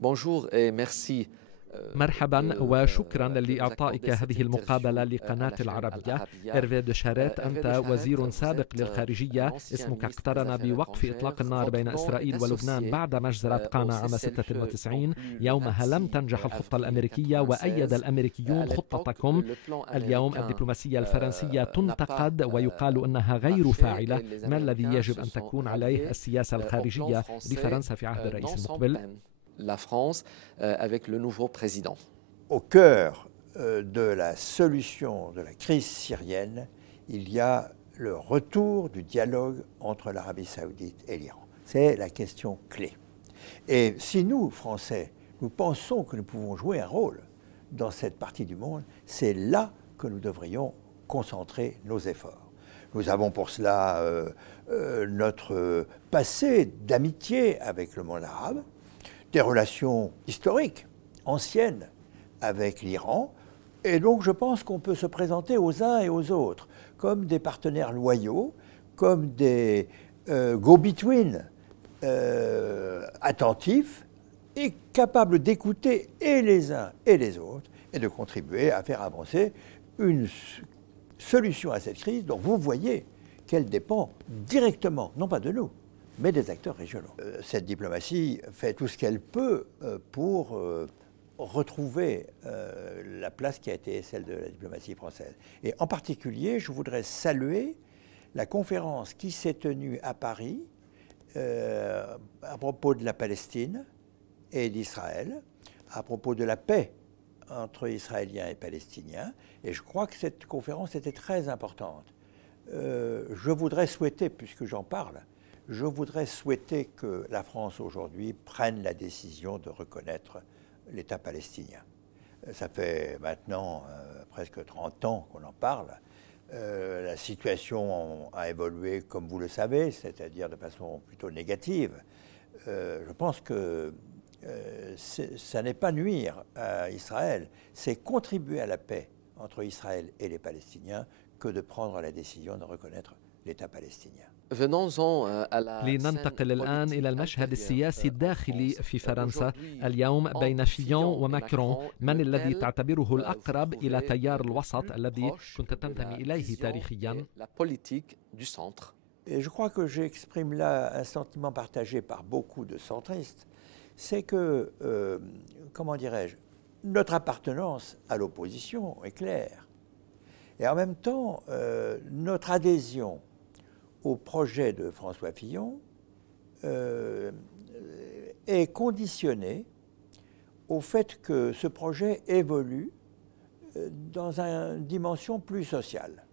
Bonjour et merci مرحبا وشكرا لإعطائك هذه المقابلة لقناة العربية. إيرفي دو شاريت، أنت وزير سابق للخارجية، اسمك اقترن بوقف إطلاق النار بين إسرائيل ولبنان بعد مجزرة قانا عام 96. يومها لم تنجح الخطة الأمريكية وأيد الأمريكيون خطتكم. اليوم الدبلوماسية الفرنسية تنتقد ويقال أنها غير فاعلة. ما الذي يجب أن تكون عليه السياسة الخارجية لفرنسا في عهد الرئيس المقبل؟ La France avec le nouveau président. Au cœur de la solution de la crise syrienne, il y a le retour du dialogue entre l'Arabie saoudite et l'Iran. C'est la question clé. Et si nous, Français, nous pensons que nous pouvons jouer un rôle dans cette partie du monde, c'est là que nous devrions concentrer nos efforts. Nous avons pour cela notre passé d'amitié avec le monde arabe, des relations historiques, anciennes, avec l'Iran. Et donc je pense qu'on peut se présenter aux uns et aux autres comme des partenaires loyaux, comme des go-between attentifs et capables d'écouter et les uns et les autres et de contribuer à faire avancer une solution à cette crise dont vous voyez qu'elle dépend directement, non pas de nous, mais des acteurs régionaux. Cette diplomatie fait tout ce qu'elle peut pour retrouver la place qui a été celle de la diplomatie française. Et en particulier, je voudrais saluer la conférence qui s'est tenue à Paris à propos de la Palestine et d'Israël, à propos de la paix entre Israéliens et Palestiniens. Et je crois que cette conférence était très importante. Je voudrais souhaiter, puisque j'en parle, je voudrais souhaiter que la France aujourd'hui prenne la décision de reconnaître l'État palestinien. Ça fait maintenant presque 30 ans qu'on en parle. La situation a évolué, comme vous le savez, c'est-à-dire de façon plutôt négative. Je pense que ça n'est pas nuire à Israël, c'est contribuer à la paix entre Israël et les Palestiniens que de prendre la décision de reconnaître l'État palestinien. لننتقل الآن إلى المشهد السياسي الداخلي في فرنسا. اليوم بين فيون وماكرون، من الذي تعتبره الأقرب إلى تيار الوسط الذي كنت تنتمي إليه تاريخياً؟ Et je crois que j'exprime là un sentiment partagé par beaucoup de centristes, c'est que, comment dirais-je, notre appartenance à l'opposition est claire. Et en même temps, notre adhésion au projet de François Fillon est conditionné au fait que ce projet évolue dans une dimension plus sociale.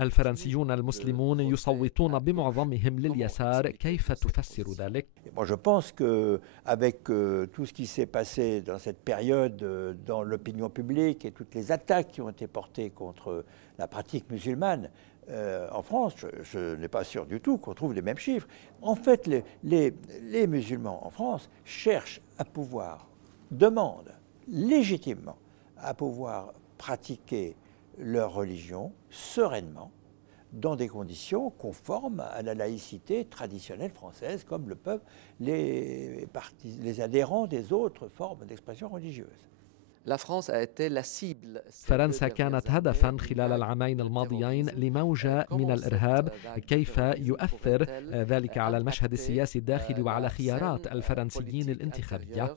الفرنسيون المسلمون يصوتون بمعظمهم لليسار، كيف تفسر ذلك؟ Moi, je pense qu'avec tout ce qui s'est passé dans cette période dans l'opinion publique et toutes les attaques qui ont été portées contre la pratique musulmane, en France, je n'ai pas sûr du tout qu'on trouve les mêmes chiffres. En fait, les musulmans en France cherchent à pouvoir, demandent légitimement à pouvoir pratiquer leur religion sereinement, dans des conditions conformes à la laïcité traditionnelle française, comme le peuvent les adhérents des autres formes d'expression religieuse. فرنسا كانت هدفاً خلال العامين الماضيين لموجة من الإرهاب. كيف يؤثر ذلك على المشهد السياسي الداخلي وعلى خيارات الفرنسيين الانتخابية؟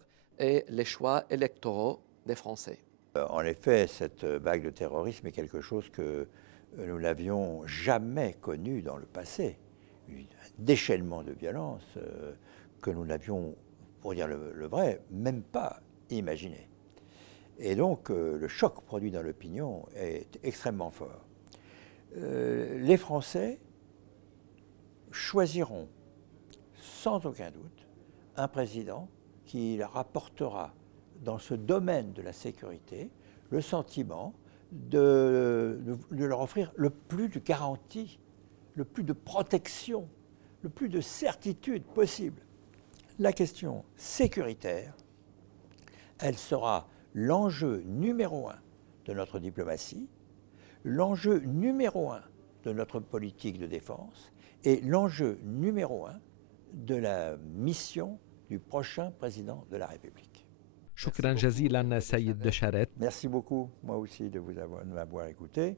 En effet, cette vague de terrorisme est quelque chose que nous n'avions jamais connu dans le passé. Un déchaînement de violence que nous n'avions, pour dire le vrai, même pas imaginé. Et donc, le choc produit dans l'opinion est extrêmement fort. Les Français choisiront, sans aucun doute, un président qui leur apportera, dans ce domaine de la sécurité, le sentiment de leur offrir le plus de garanties, le plus de protection, le plus de certitude possible. La question sécuritaire, elle sera l'enjeu numéro un de notre diplomatie, l'enjeu numéro un de notre politique de défense et l'enjeu numéro un de la mission du prochain président de la République. شكرا جزيلا سيد دشارت. Merci beaucoup, moi aussi, de m'avoir écouté.